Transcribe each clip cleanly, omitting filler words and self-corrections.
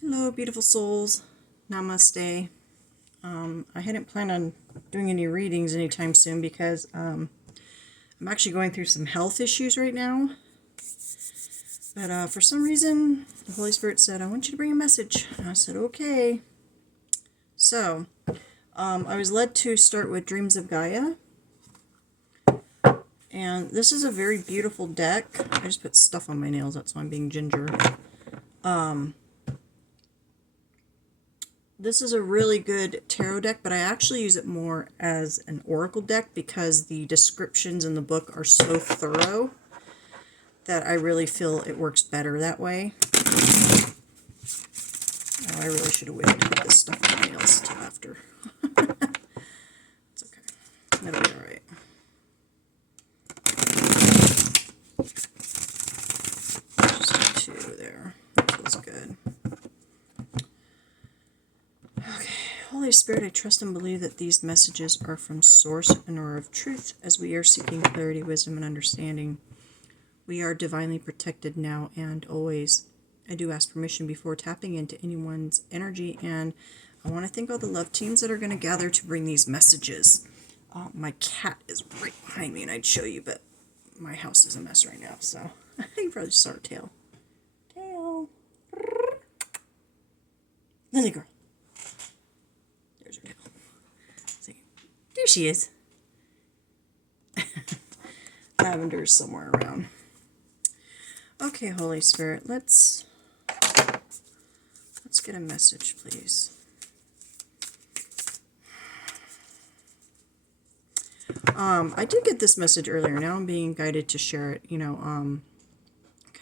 Hello, beautiful souls. Namaste. I hadn't planned on doing any readings anytime soon because I'm actually going through some health issues right now. But for some reason, the Holy Spirit said, I want you to bring a message. And I said, okay. So, I was led to start with Dreams of Gaia. And this is a very beautiful deck. I just put stuff on my nails, that's why I'm being ginger. This is a really good tarot deck, but I actually use it more as an oracle deck because the descriptions in the book are so thorough that I really feel it works better that way. Oh, I really should have waited to put this stuff on my nails till after. It's okay. That'll be alright. Just two there. That feels good. Okay. Holy Spirit, I trust and believe that these messages are from Source and are of truth as we are seeking clarity, wisdom, and understanding. We are divinely protected now and always. I do ask permission before tapping into anyone's energy, and I want to thank all the love teams that are going to gather to bring these messages. My cat is right behind me, and I'd show you, but my house is a mess right now, so I think you probably saw her tail. Tail. Lily girl. There's her tail. See, there she is. Lavender's somewhere around. Okay, Holy Spirit, let's get a message, please. I did get this message earlier. Now I'm being guided to share it. Kind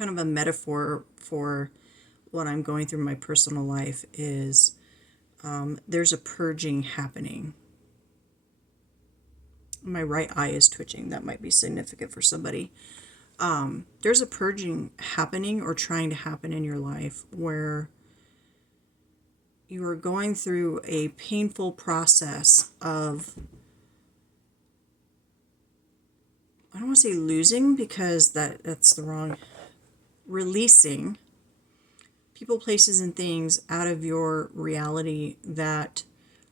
of a metaphor for what I'm going through in my personal life is there's a purging happening. My right eye is twitching. That might be significant for somebody. There's a purging happening or trying to happen in your life where you are going through a painful process of, I don't want to say losing because that's the wrong, releasing people, places, and things out of your reality that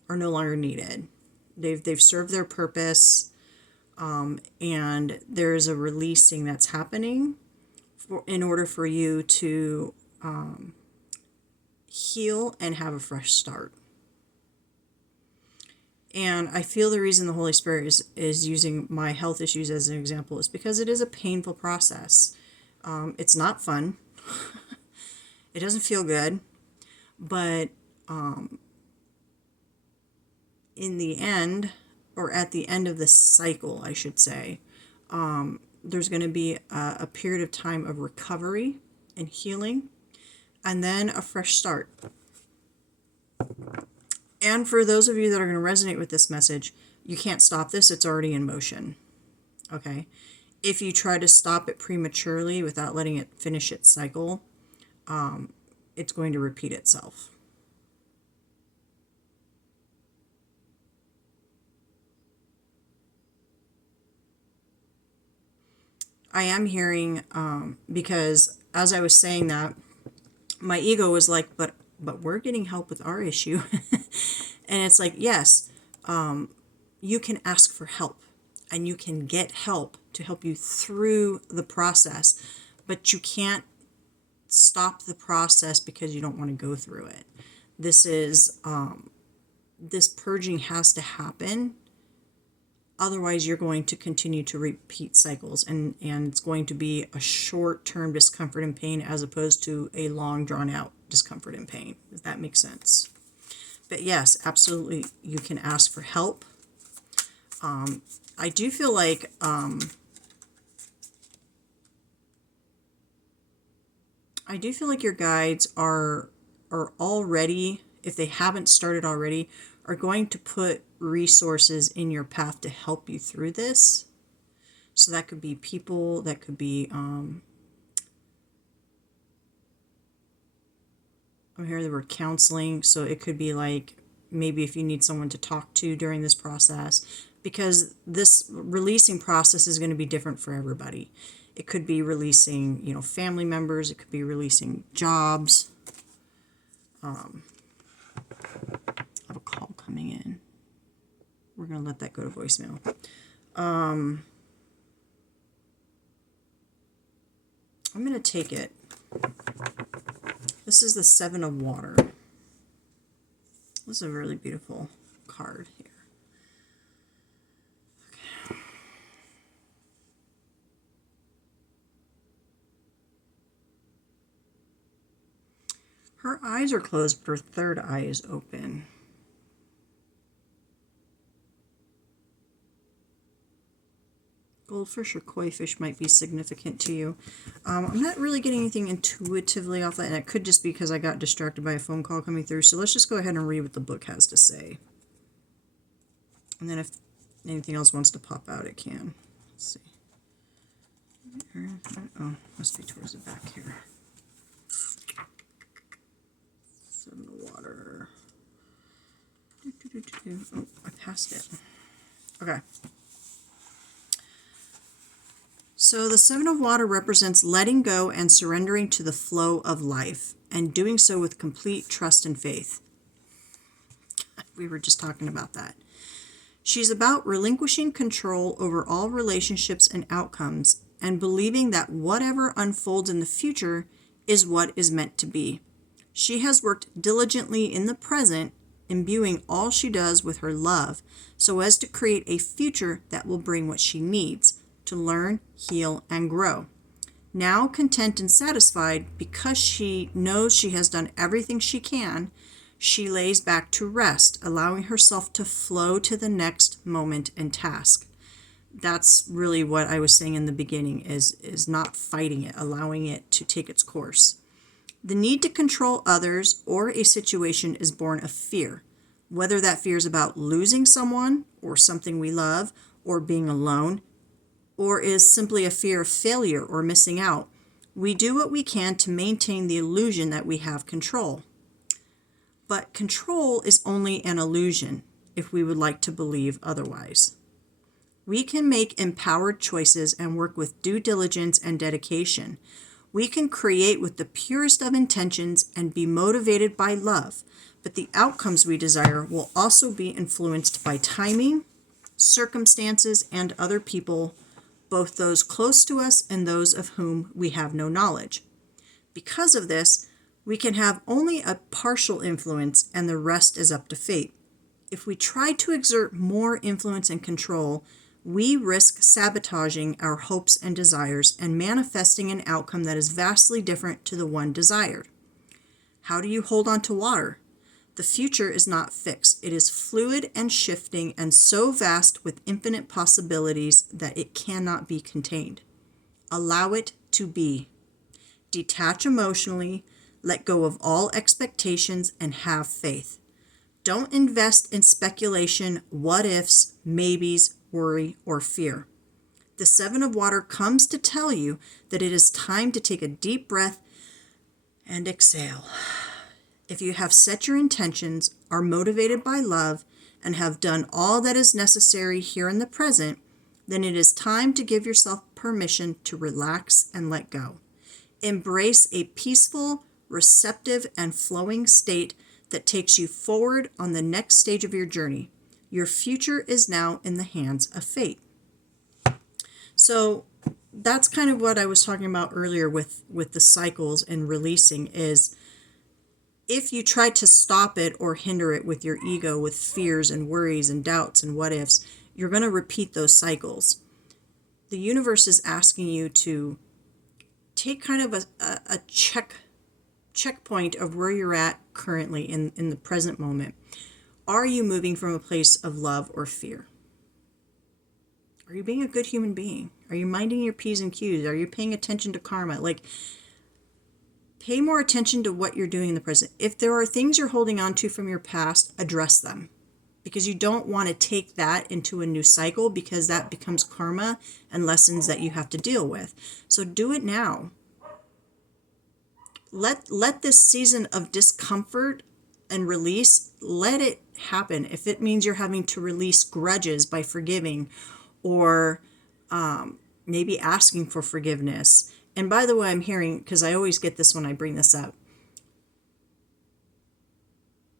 are no longer needed. They've served their purpose, and there's a releasing that's happening in order for you to heal and have a fresh start. And I feel the reason the Holy Spirit is using my health issues as an example is because it is a painful process. It's not fun. It doesn't feel good. But in the end, or at the end of the cycle, I should say, there's going to be a period of time of recovery and healing, and then a fresh start. And for those of you that are going to resonate with this message, you can't stop this. It's already in motion. Okay? If you try to stop it prematurely without letting it finish its cycle, it's going to repeat itself. I am hearing, because as I was saying that, my ego was like, but we're getting help with our issue. And it's like, yes, you can ask for help and you can get help to help you through the process, but you can't stop the process because you don't want to go through it. This is, this purging has to happen. Otherwise, you're going to continue to repeat cycles, and it's going to be a short-term discomfort and pain as opposed to a long, drawn-out discomfort and pain. Does that make sense? But yes, absolutely, you can ask for help. I do feel like your guides are already, if they haven't started already, are going to put resources in your path to help you through this. So that could be people, that could be, I'm hearing the word counseling, so it could be like, maybe if you need someone to talk to during this process, because this releasing process is going to be different for everybody. It could be releasing, family members, it could be releasing jobs. I have a call coming in. We're going to let that go to voicemail. I'm going to take it. This is the Seven of Water. This is a really beautiful card here. Okay. Her eyes are closed, but her third eye is open. Goldfish or koi fish might be significant to you. I'm not really getting anything intuitively off that, and it could just be because I got distracted by a phone call coming through. So let's just go ahead and read what the book has to say. And then if anything else wants to pop out, it can. Let's see. Oh, must be towards the back here. Seven of Water. Oh, I passed it. Okay. So the Seven of Water represents letting go and surrendering to the flow of life, and doing so with complete trust and faith. We were just talking about that. She's about relinquishing control over all relationships and outcomes, and believing that whatever unfolds in the future is what is meant to be. She has worked diligently in the present, imbuing all she does with her love, so as to create a future that will bring what she needs to learn, heal, and grow. Now content and satisfied because she knows she has done everything she can, she lays back to rest, allowing herself to flow to the next moment and task. That's really what I was saying in the beginning, is not fighting it, allowing it to take its course. The need to control others or a situation is born of fear, whether that fear is about losing someone or something we love, or being alone, or is simply a fear of failure or missing out. We do what we can to maintain the illusion that we have control. But control is only an illusion if we would like to believe otherwise. We can make empowered choices and work with due diligence and dedication. We can create with the purest of intentions and be motivated by love, but the outcomes we desire will also be influenced by timing, circumstances, and other people, both those close to us and those of whom we have no knowledge. Because of this, we can have only a partial influence, and the rest is up to fate. If we try to exert more influence and control, we risk sabotaging our hopes and desires and manifesting an outcome that is vastly different to the one desired. How do you hold on to water? The future is not fixed. It is fluid and shifting, and so vast with infinite possibilities that it cannot be contained. Allow it to be. Detach emotionally, let go of all expectations, and have faith. Don't invest in speculation, what ifs, maybes, worry, or fear. The Seven of Water comes to tell you that it is time to take a deep breath and exhale. If you have set your intentions, are motivated by love, and have done all that is necessary here in the present, then it is time to give yourself permission to relax and let go. Embrace a peaceful, receptive, and flowing state that takes you forward on the next stage of your journey. Your future is now in the hands of fate. So that's kind of what I was talking about earlier with the cycles and releasing, is if you try to stop it or hinder it with your ego, with fears and worries and doubts and what ifs, you're going to repeat those cycles. The universe is asking you to take kind of a checkpoint of where you're at currently in the present moment. Are you moving from a place of love or fear? Are you being a good human being? Are you minding your P's and Q's? Are you paying attention to karma? Pay more attention to what you're doing in the present. If there are things you're holding on to from your past, address them. Because you don't want to take that into a new cycle, because that becomes karma and lessons that you have to deal with. So do it now. Let this season of discomfort and release, let it happen. If it means you're having to release grudges by forgiving, or maybe asking for forgiveness. And by the way, I'm hearing, because I always get this when I bring this up,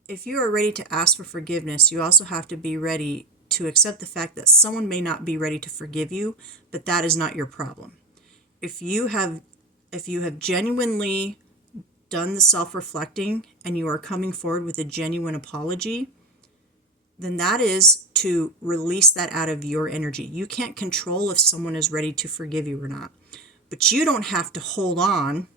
if you are ready to ask for forgiveness, you also have to be ready to accept the fact that someone may not be ready to forgive you, but that is not your problem. If you have genuinely done the self-reflecting and you are coming forward with a genuine apology, then that is to release that out of your energy. You can't control if someone is ready to forgive you or not, but you don't have to hold on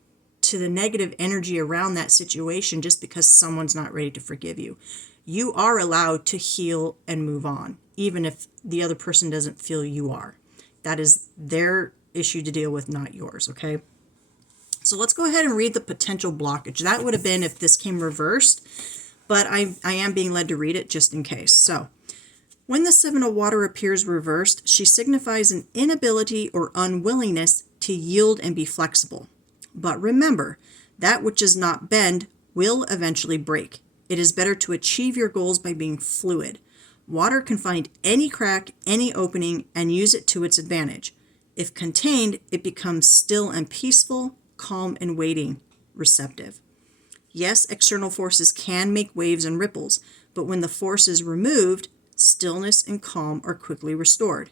to the negative energy around that situation just because someone's not ready to forgive you. You are allowed to heal and move on, even if the other person doesn't feel you are. That is their issue to deal with, not yours, okay? So let's go ahead and read the potential blockage. That would have been if this came reversed, but I am being led to read it just in case. So, when the Seven of Water appears reversed, she signifies an inability or unwillingness to yield and be flexible. But remember, that which does not bend will eventually break. It is better to achieve your goals by being fluid. Water can find any crack, any opening, and use it to its advantage. If contained, it becomes still and peaceful, calm and waiting, receptive. Yes, external forces can make waves and ripples, but when the force is removed, stillness and calm are quickly restored.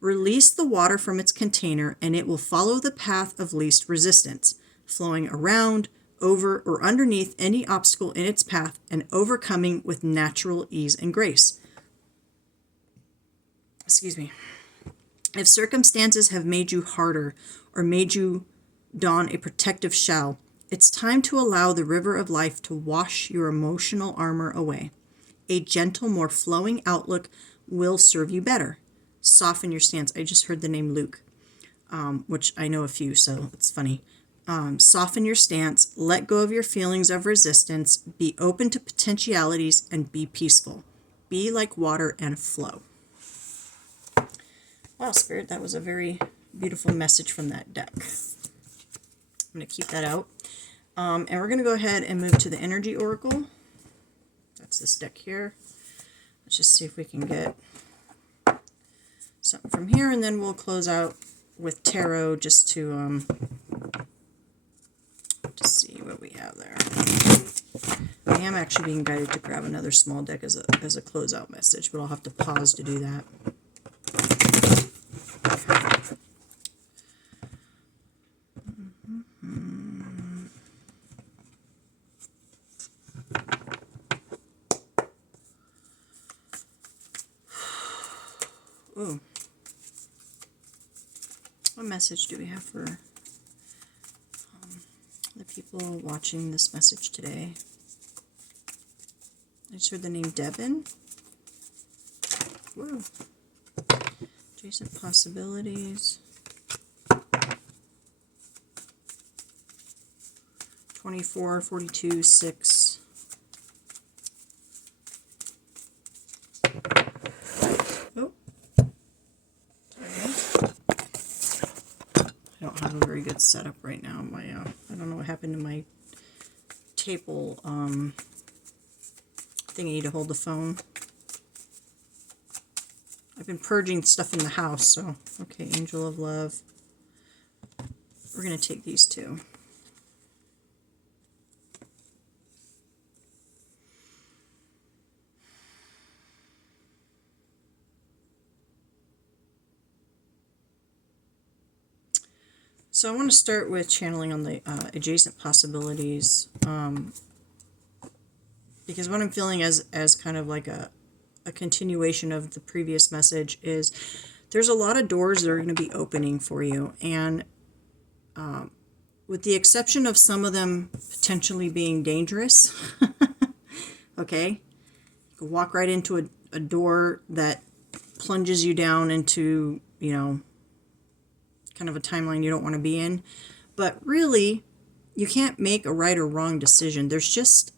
Release the water from its container and it will follow the path of least resistance, flowing around, over, or underneath any obstacle in its path and overcoming with natural ease and grace. Excuse me. If circumstances have made you harder or made you don a protective shell, it's time to allow the river of life to wash your emotional armor away. A gentle, more flowing outlook will serve you better. Soften your stance. I just heard the name Luke, which I know a few, so it's funny. Soften your stance, let go of your feelings of resistance, be open to potentialities, and be peaceful. Be like water and flow. Wow, Spirit, that was a very beautiful message from that deck. I'm going to keep that out. And we're going to go ahead and move to the Energy Oracle. That's this deck here. Let's just see if we can get something from here, and then we'll close out with Tarot just to see what we have there. I am actually being guided to grab another small deck as a closeout message, but I'll have to pause to do that. Ooh. What message do we have for the people watching this message today? I just heard the name Devin. Whoa. Adjacent possibilities. 24, 42, 6. Oh. I don't have a very good setup right now. My I don't know what happened to my table thingy to hold the phone. I've been purging stuff in the house, so okay, Angel of Love. We're gonna take these two. So I want to start with channeling on the adjacent possibilities, because what I'm feeling as kind of like a continuation of the previous message is there's a lot of doors that are going to be opening for you, and with the exception of some of them potentially being dangerous, okay, you can walk right into a door that plunges you down into, you know, kind of a timeline you don't want to be in. But really, you can't make a right or wrong decision. There's just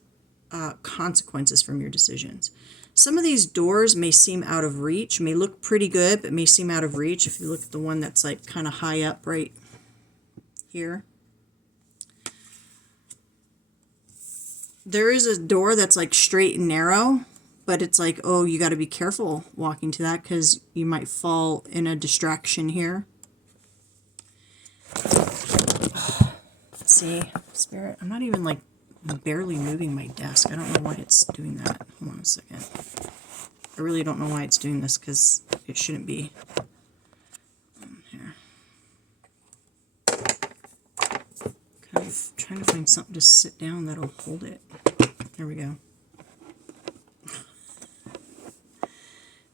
consequences from your decisions. Some of these doors may seem out of reach, may look pretty good, but may seem out of reach. If you look at the one that's like kind of high up right here. There is a door that's like straight and narrow, but it's like, oh, you got to be careful walking to that because you might fall in a distraction here. See, Spirit, I'm not even like I'm barely moving my desk. I don't know why it's doing that. Hold on a second. I really don't know why it's doing this because it shouldn't be. Here. Kind of trying to find something to sit down that'll hold it. There we go.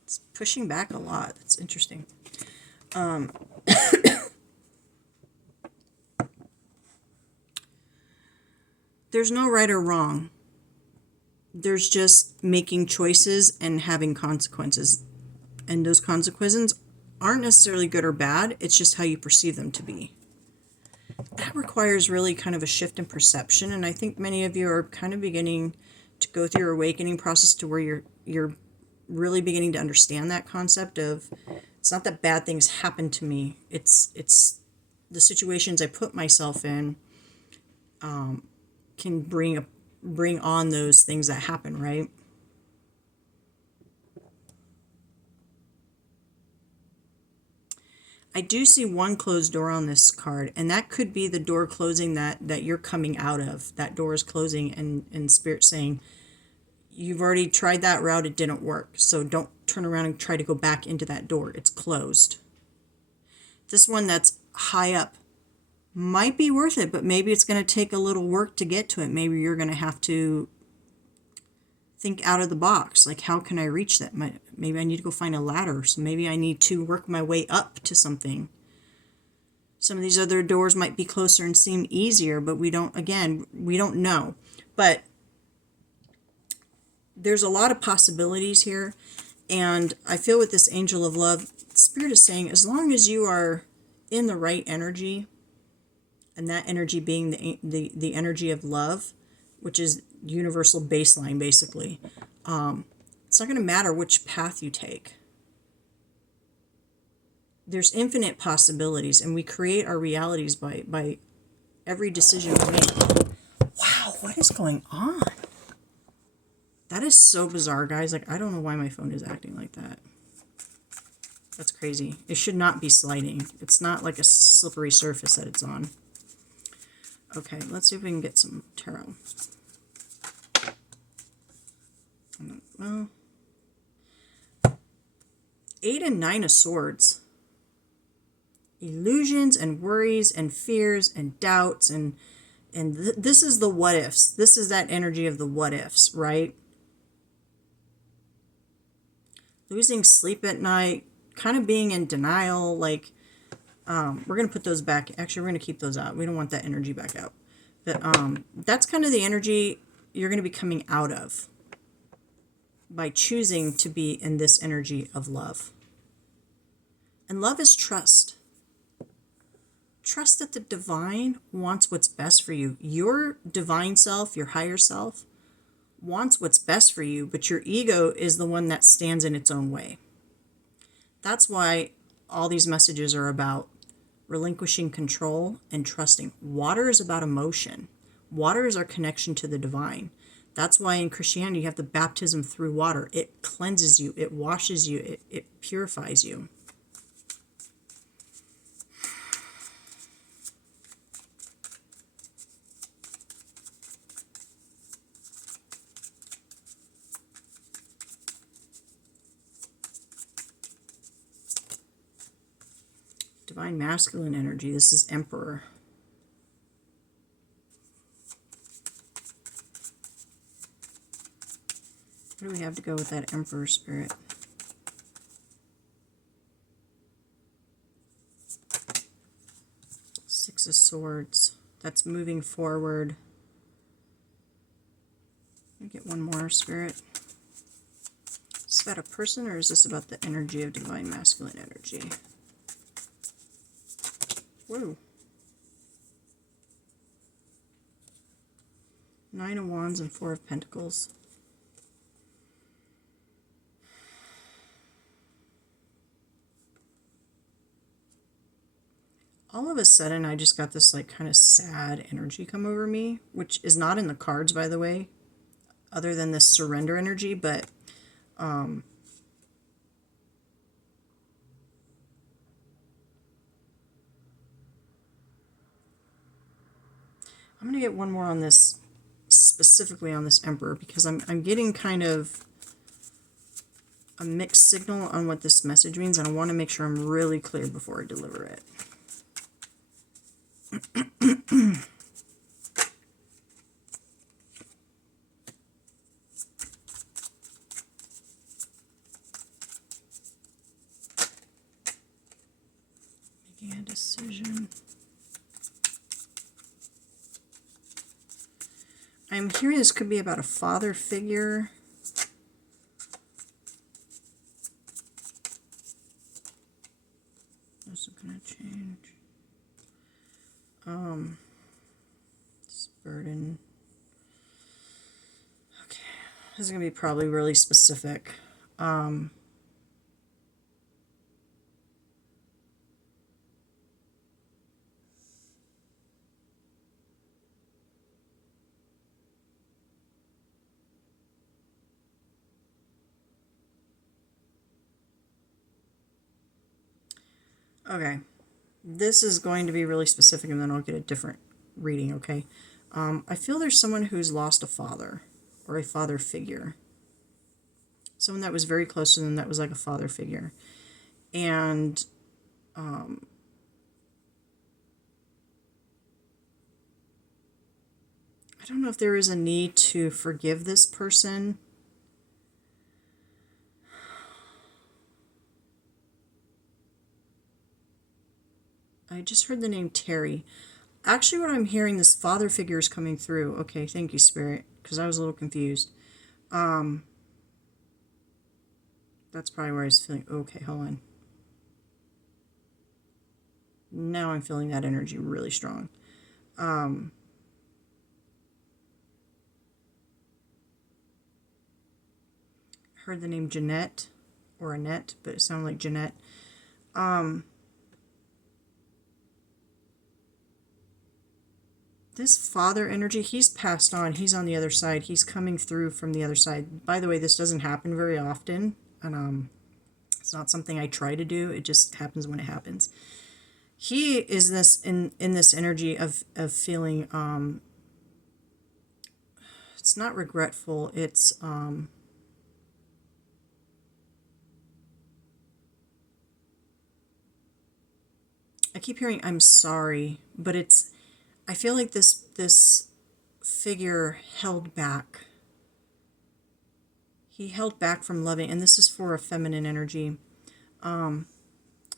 It's pushing back a lot. That's interesting. There's no right or wrong. There's just making choices and having consequences. And those consequences aren't necessarily good or bad. It's just how you perceive them to be. That requires really kind of a shift in perception. And I think many of you are kind of beginning to go through your awakening process to where you're really beginning to understand that concept of, it's not that bad things happen to me. It's the situations I put myself in can bring on those things that happen, right? I do see one closed door on this card, and that could be the door closing that you're coming out of. That door is closing, and Spirit saying, you've already tried that route, it didn't work, so don't turn around and try to go back into that door. It's closed. This one that's high up might be worth it, but maybe it's going to take a little work to get to it. Maybe you're going to have to think out of the box. Like, how can I reach that? Maybe I need to go find a ladder. So maybe I need to work my way up to something. Some of these other doors might be closer and seem easier, but we don't know. But there's a lot of possibilities here. And I feel with this angel of love, Spirit is saying, as long as you are in the right energy, and that energy being the energy of love, which is universal baseline, basically, it's not going to matter which path you take. There's infinite possibilities, and we create our realities by every decision we make. Wow, what is going on? That is so bizarre, guys. Like, I don't know why my phone is acting like that. That's crazy. It should not be sliding. It's not like a slippery surface that it's on. Okay, let's see if we can get some tarot. Well, 8 and 9 of Swords. Illusions and worries and fears and doubts and this is the what ifs. This is that energy of the what ifs, right? Losing sleep at night, kind of being in denial, like, we're going to put those back. Actually, we're going to keep those out. We don't want that energy back out. But that's kind of the energy you're going to be coming out of by choosing to be in this energy of love. And love is trust. Trust that the divine wants what's best for you. Your divine self, your higher self, wants what's best for you, but your ego is the one that stands in its own way. That's why all these messages are about relinquishing control and trusting. Water is about emotion. Water is our connection to the divine. That's why in Christianity you have the baptism through water. It cleanses you, it washes you, it purifies you. Divine masculine energy. This is Emperor. What do we have to go with that Emperor spirit? Six of Swords. That's moving forward. Let me get one more, Spirit. Is this about a person, or is this about the energy of divine masculine energy? Whoa. 9 of Wands and 4 of Pentacles. All of a sudden, I just got this like kind of sad energy come over me, which is not in the cards, by the way, other than this surrender energy, but I'm going to get one more on this specifically on this Emperor, because I'm getting kind of a mixed signal on what this message means, and I want to make sure I'm really clear before I deliver it. Making a decision. I'm hearing this could be about a father figure. This is going to change. This burden. Okay, this is going to be probably really specific. Okay, this is going to be really specific, and then I'll get a different reading, okay? I feel there's someone who's lost a father or a father figure. Someone that was very close to them that was like a father figure. And I don't know if there is a need to forgive this person. I just heard the name Terry. Actually, what I'm hearing, this father figure is coming through. Okay, thank you, Spirit, because I was a little confused. That's probably where I was feeling. Okay, hold on. Now I'm feeling that energy really strong. I heard the name Jeanette or Annette, but it sounded like Jeanette. This father energy, he's passed on. He's on the other side. He's coming through from the other side. By the way, this doesn't happen very often, and it's not something I try to do. It just happens when it happens. He is this in this energy of feeling. It's not regretful. It's I keep hearing I'm sorry, but it's. I feel like this figure held back. He held back from loving, and this is for a feminine energy.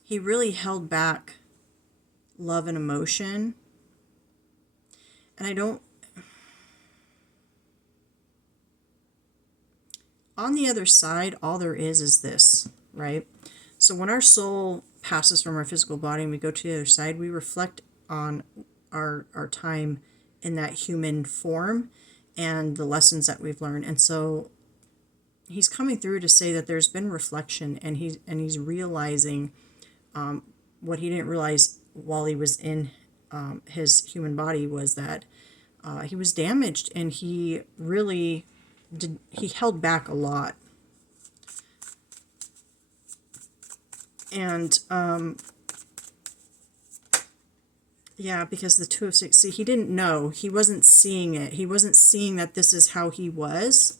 He really held back love and emotion. And I don't... On the other side, all there is this, right? So when our soul passes from our physical body and we go to the other side, we reflect on our time in that human form and the lessons that we've learned. And so he's coming through to say that there's been reflection, and he's realizing what he didn't realize while he was in his human body was that he was damaged, and he really he held back a lot. And yeah, because the Two of Six, see, he didn't know. He wasn't seeing it. He wasn't seeing that this is how he was.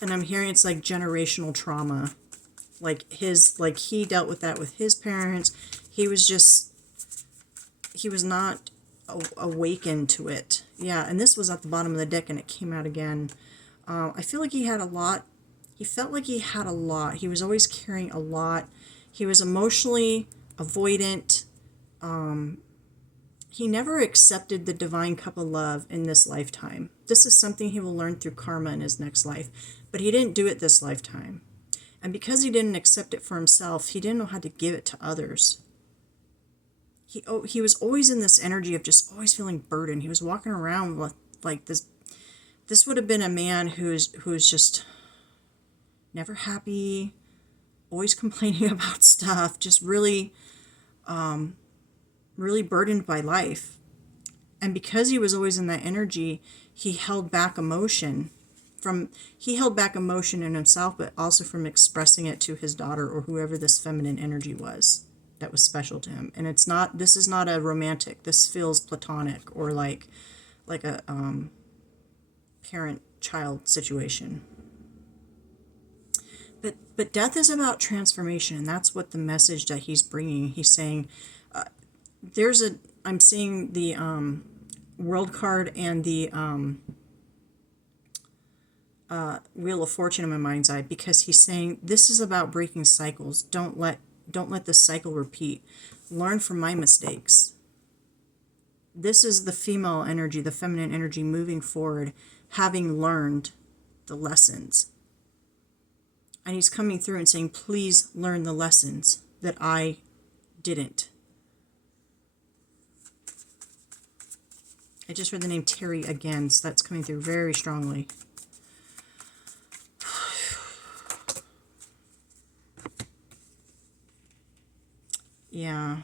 And I'm hearing it's like generational trauma. Like he dealt with that with his parents. He was not awakened to it. Yeah, and this was at the bottom of the deck, and it came out again. I feel like he had a lot. He felt like he had a lot. He was always carrying a lot. He was emotionally avoidant. He never accepted the divine cup of love in this lifetime. This is something he will learn through karma in his next life. But he didn't do it this lifetime. And because he didn't accept it for himself, he didn't know how to give it to others. He was always in this energy of just always feeling burdened. He was walking around with like this. This would have been a man who's just never happy, always complaining about stuff, just really burdened by life. And because he was always in that energy, he held back emotion in himself, but also from expressing it to his daughter or whoever this feminine energy was. that was special to him. And this is not a romantic. This feels platonic, or like a parent-child situation. But death is about transformation, and that's what the message that he's bringing. He's saying, I'm seeing the World card and the Wheel of Fortune in my mind's eye, because he's saying this is about breaking cycles. Don't let the cycle repeat. Learn from my mistakes. This is the female energy, the feminine energy moving forward, having learned the lessons. And he's coming through and saying, please learn the lessons that I didn't. I just heard the name Terry again, so that's coming through very strongly. Yeah.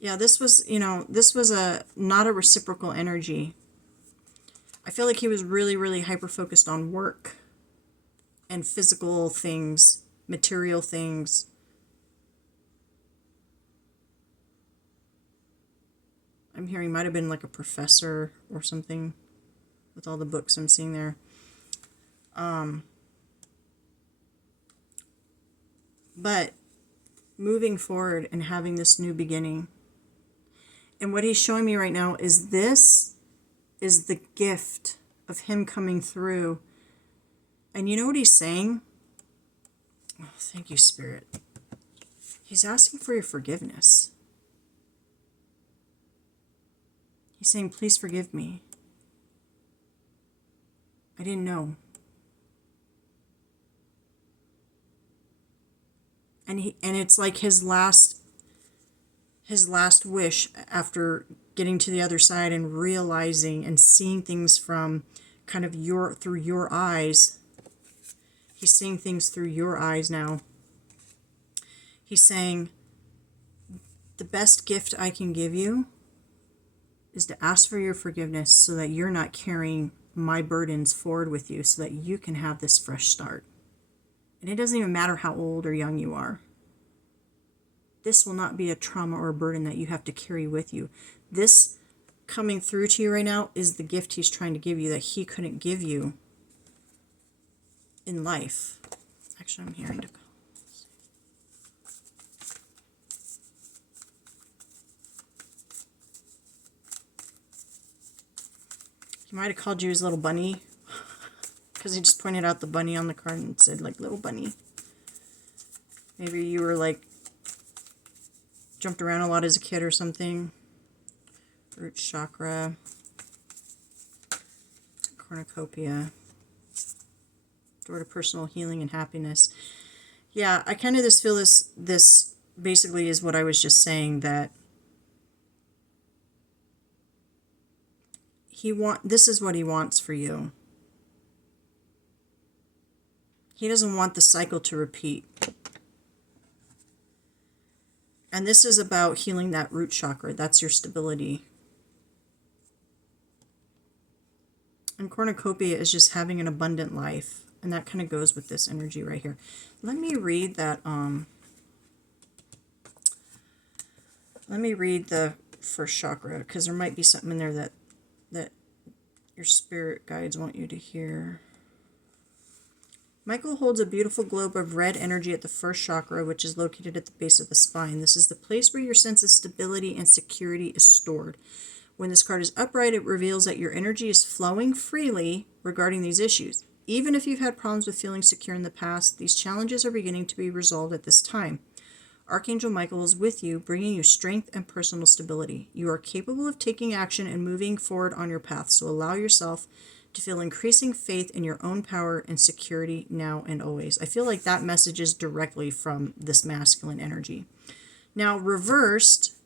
Yeah, this was not a reciprocal energy. I feel like he was really, really hyper-focused on work and physical things, material things. I'm hearing might have been like a professor or something with all the books I'm seeing there. But moving forward and having this new beginning. And what he's showing me right now is this is the gift of him coming through. And you know what he's saying? Oh, thank you, Spirit. He's asking for your forgiveness. He's saying, please forgive me. I didn't know. And it's like his last wish after getting to the other side and realizing and seeing things from kind of through your eyes. He's seeing things through your eyes now. He's saying, the best gift I can give you is to ask for your forgiveness so that you're not carrying my burdens forward with you, so that you can have this fresh start. And it doesn't even matter how old or young you are. This will not be a trauma or a burden that you have to carry with you. This coming through to you right now is the gift he's trying to give you that he couldn't give you in life. Actually, I'm hearing to. He might have called you his little bunny, because he just pointed out the bunny on the card and said, like, little bunny. Maybe you were, like, jumped around a lot as a kid or something. Root chakra. Cornucopia. Door to personal healing and happiness. Yeah, I kind of just feel this basically is what I was just saying, that this is what he wants for you. He doesn't want the cycle to repeat. And this is about healing that root chakra. That's your stability. And cornucopia is just having an abundant life. And that kind of goes with this energy right here. Let me read that. Let me read the first chakra, because there might be something in there that your spirit guides want you to hear. Michael holds a beautiful globe of red energy at the first chakra, which is located at the base of the spine. This is the place where your sense of stability and security is stored. When this card is upright, it reveals that your energy is flowing freely regarding these issues. Even if you've had problems with feeling secure in the past, these challenges are beginning to be resolved at this time. Archangel Michael is with you, bringing you strength and personal stability. You are capable of taking action and moving forward on your path, so allow yourself to feel increasing faith in your own power and security now and always. I feel like that message is directly from this masculine energy. Now, reversed,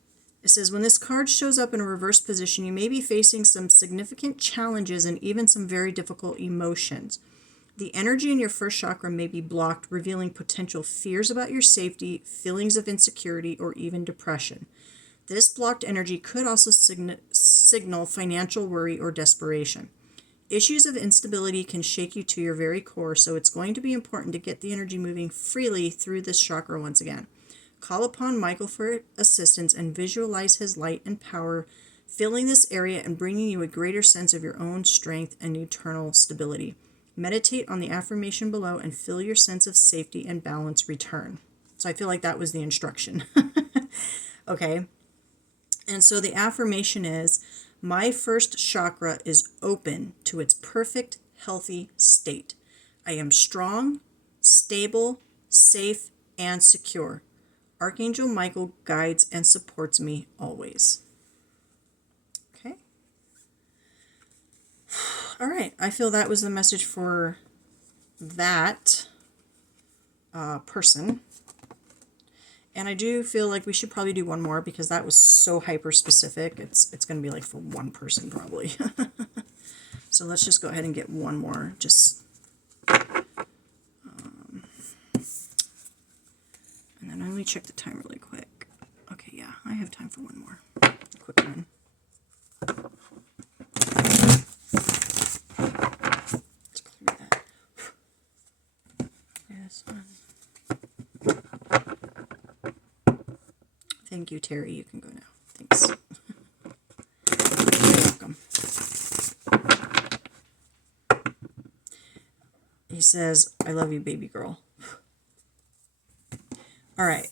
it says, when this card shows up in a reversed position, you may be facing some significant challenges and even some very difficult emotions. The energy in your first chakra may be blocked, revealing potential fears about your safety, feelings of insecurity, or even depression. This blocked energy could also signal financial worry or desperation. Issues of instability can shake you to your very core, so it's going to be important to get the energy moving freely through this chakra once again. Call upon Michael for assistance and visualize his light and power filling this area and bringing you a greater sense of your own strength and eternal stability. Meditate on the affirmation below and feel your sense of safety and balance return. So I feel like that was the instruction. Okay. And so the affirmation is, my first chakra is open to its perfect, healthy state. I am strong, stable, safe, and secure. Archangel Michael guides and supports me always. Okay. All right. I feel that was the message for that person. And I do feel like we should probably do one more because that was so hyper specific. It's going to be like for one person probably. So let's just go ahead and get one more. Just and then let me check the time really quick. Okay, yeah, I have time for one more. Quick one. Let's clear that. This one. Thank you, Terry. You can go now. Thanks. You're welcome. He says, I love you, baby girl. All right.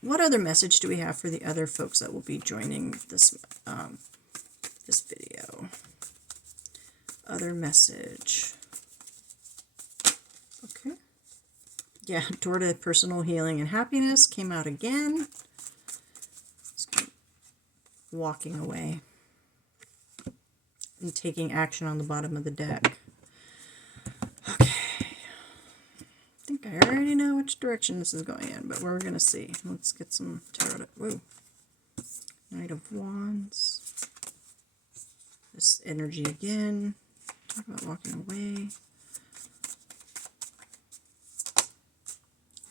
What other message do we have for the other folks that will be joining this this video? Other message. Okay. Yeah, door to personal healing and happiness came out again. Walking away and taking action on the bottom of the deck. Okay. I think I already know which direction this is going in, but we're going to see. Let's get some tarot. Whoa. Knight of Wands. This energy again. Talk about walking away.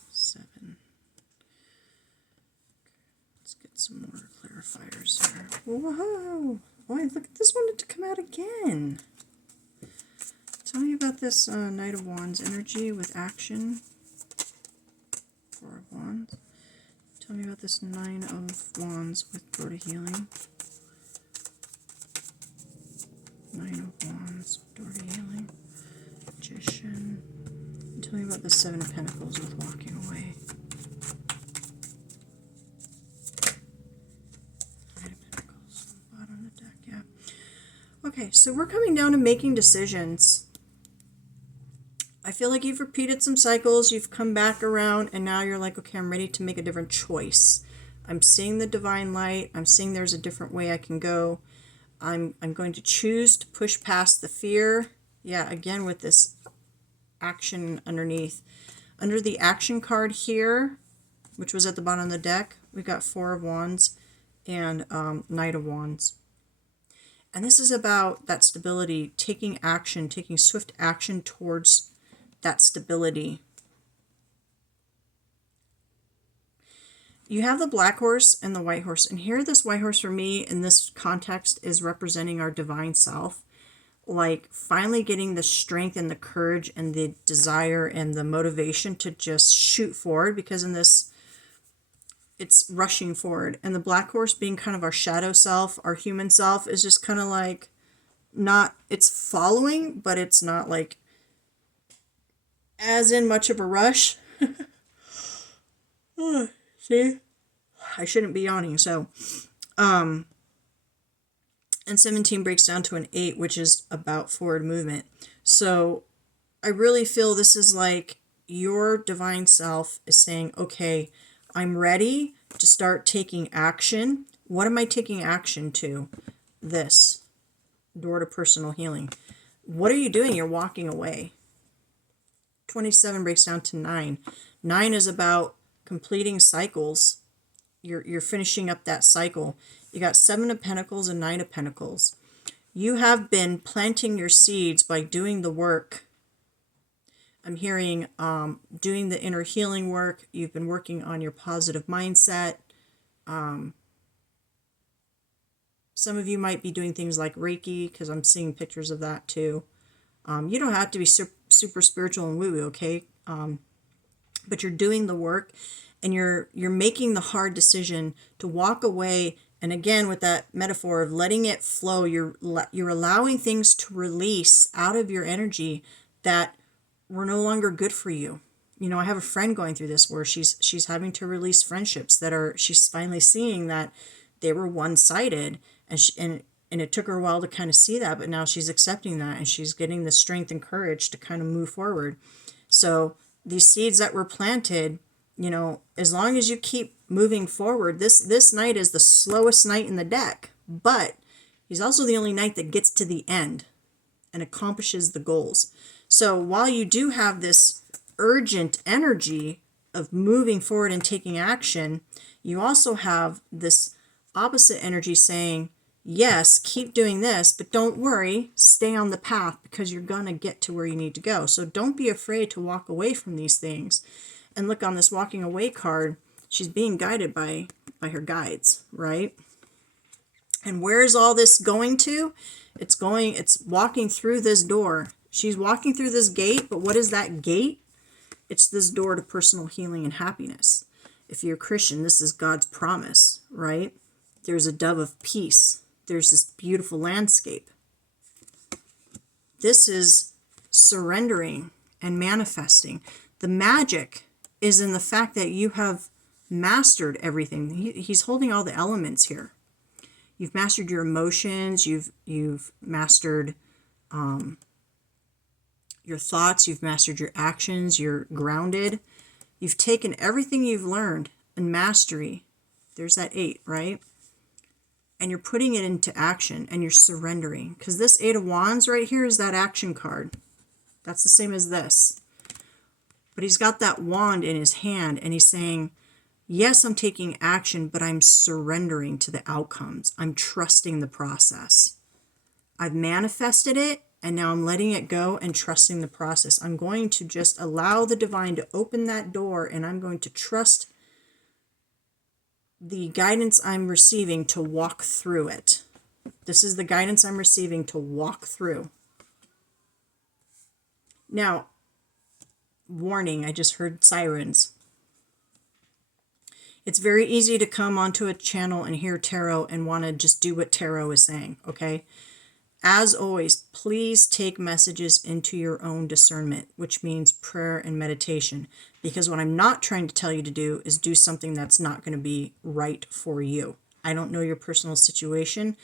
7. Let's get some more clarifiers here. Whoa! Boy, look at this one to come out again. Tell me about this Knight of Wands energy with action. 4 of Wands. Tell me about this 9 of Wands with door to healing. 9 of Wands with door to healing. Magician. And tell me about the 7 of Pentacles with walking away. Okay, so we're coming down to making decisions. I feel like you've repeated some cycles, you've come back around, and now you're like, okay, I'm ready to make a different choice. I'm seeing the divine light. I'm seeing there's a different way I can go. I'm going to choose to push past the fear. Yeah, again with this action underneath. Under the action card here, which was at the bottom of the deck, we've got 4 of Wands and Knight of Wands. And this is about that stability, taking action, taking swift action towards that stability. You have the black horse and the white horse. And here, this white horse for me in this context is representing our divine self. Like finally getting the strength and the courage and the desire and the motivation to just shoot forward, because in this, it's rushing forward. And the black horse being kind of our shadow self, our human self, is just kind of like not, it's following, but it's not like as in much of a rush. Oh, see? I shouldn't be yawning. So, and 17 breaks down to an 8, which is about forward movement. So I really feel this is like your divine self is saying, okay, I'm ready to start taking action. What am I taking action to? This. Door to personal healing. What are you doing? You're walking away. 27 breaks down to 9. 9 is about completing cycles. You're finishing up that cycle. You got 7 of Pentacles and 9 of Pentacles. You have been planting your seeds by doing the work. I'm hearing doing the inner healing work. You've been working on your positive mindset. Some of you might be doing things like Reiki, because I'm seeing pictures of that too. You don't have to be super spiritual and woo-woo, okay? But you're doing the work, and you're making the hard decision to walk away. And again, with that metaphor of letting it flow, you're allowing things to release out of your energy that were no longer good for you. You know, I have a friend going through this where she's having to release friendships that she's finally seeing that they were one-sided, and it took her a while to kind of see that, but now she's accepting that, and she's getting the strength and courage to kind of move forward. So these seeds that were planted, you know, as long as you keep moving forward, this knight is the slowest knight in the deck, but he's also the only knight that gets to the end and accomplishes the goals. So while you do have this urgent energy of moving forward and taking action, you also have this opposite energy saying, yes, keep doing this, but don't worry, stay on the path, because you're going to get to where you need to go. So don't be afraid to walk away from these things. And look, on this walking away card, she's being guided by her guides, right? And where's all this going to? It's walking through this door. She's walking through this gate, but what is that gate? It's this door to personal healing and happiness. If you're a Christian, this is God's promise, right? There's a dove of peace. There's this beautiful landscape. This is surrendering and manifesting. The magic is in the fact that you have mastered everything. He's holding all the elements here. You've mastered your emotions. You've mastered your thoughts. You've mastered your actions. You're grounded. You've taken everything you've learned in mastery. There's that 8, right? And you're putting it into action, and you're surrendering. Because this 8 of Wands right here is that action card. That's the same as this. But he's got that wand in his hand, and he's saying, yes, I'm taking action, but I'm surrendering to the outcomes. I'm trusting the process. I've manifested it, and now I'm letting it go and trusting the process. I'm going to just allow the divine to open that door, and I'm going to trust the guidance I'm receiving to walk through it. This is the guidance I'm receiving to walk through. Now, warning, I just heard sirens. It's very easy to come onto a channel and hear tarot and want to just do what tarot is saying, okay? As always, please take messages into your own discernment, which means prayer and meditation. Because what I'm not trying to tell you to do is do something that's not going to be right for you. I don't know your personal situation.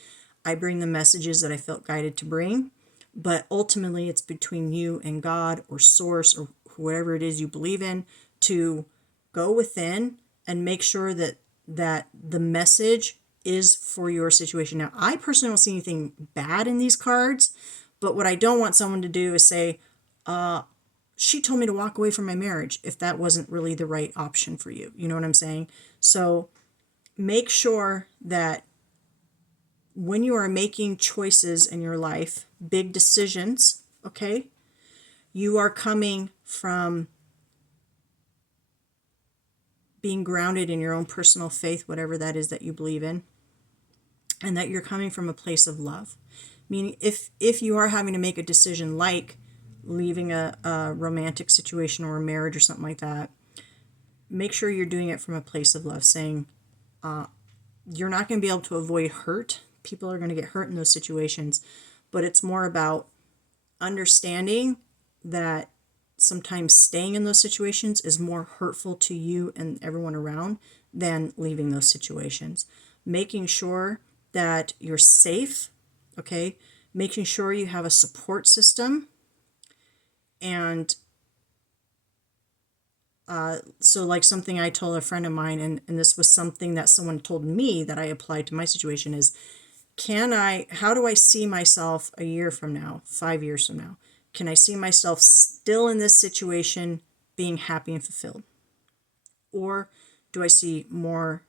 I bring the messages that I felt guided to bring. But ultimately, it's between you and God or Source or whoever it is you believe in to go within and make sure that the message is for your situation. Now, I personally don't see anything bad in these cards, but what I don't want someone to do is say, she told me to walk away from my marriage, if that wasn't really the right option for you. You know what I'm saying? So make sure that when you are making choices in your life, big decisions, okay, you are coming from being grounded in your own personal faith, whatever that is that you believe in, and that you're coming from a place of love. Meaning, if you are having to make a decision like leaving a romantic situation or a marriage or something like that, make sure you're doing it from a place of love, saying you're not going to be able to avoid hurt. People are going to get hurt in those situations, but it's more about understanding that sometimes staying in those situations is more hurtful to you and everyone around than leaving those situations. Making sure that you're safe, okay? Making sure you have a support system. And so like something I told a friend of mine, and this was something that someone told me that I applied to my situation is, how do I see myself a year from now, 5 years from now? Can I see myself still in this situation being happy and fulfilled? Or do I see more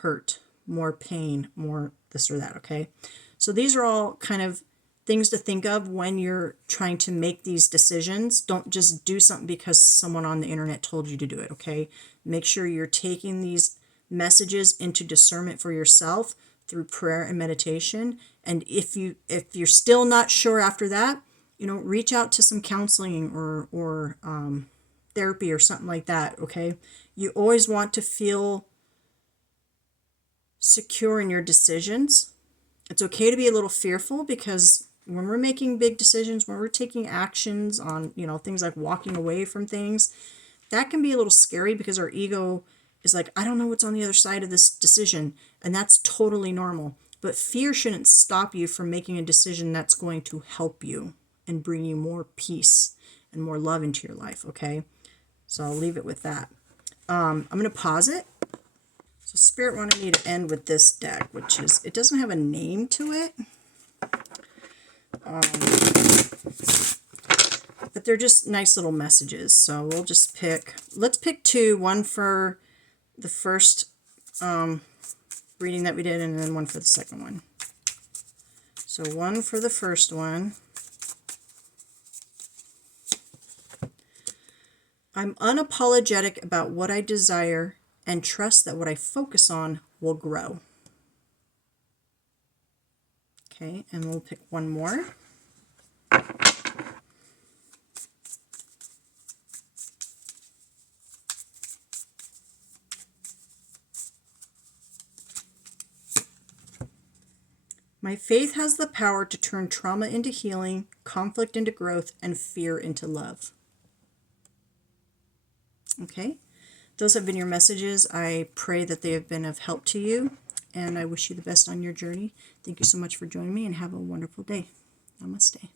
hurt, more pain, more this or that, okay? So these are all kind of things to think of when you're trying to make these decisions. Don't just do something because someone on the internet told you to do it, okay? Make sure you're taking these messages into discernment for yourself through prayer and meditation. And if you're still not sure after that, reach out to some counseling or therapy or something like that. Okay, you always want to feel secure in your decisions. It's okay to be a little fearful, because when we're making big decisions, when we're taking actions on, things like walking away from things, that can be a little scary because our ego is like, I don't know what's on the other side of this decision. And that's totally normal. But fear shouldn't stop you from making a decision that's going to help you and bring you more peace and more love into your life. Okay. So I'll leave it with that. I'm going to pause it. So Spirit wanted me to end with this deck, which is, it doesn't have a name to it. But they're just nice little messages. So we'll just let's pick two, one for the first reading that we did, and then one for the second one. So one for the first one. I'm unapologetic about what I desire and trust that what I focus on will grow. Okay, and we'll pick one more. My faith has the power to turn trauma into healing, conflict into growth, and fear into love. Okay, those have been your messages. I pray that they have been of help to you, and I wish you the best on your journey. Thank you so much for joining me, and have a wonderful day. Namaste.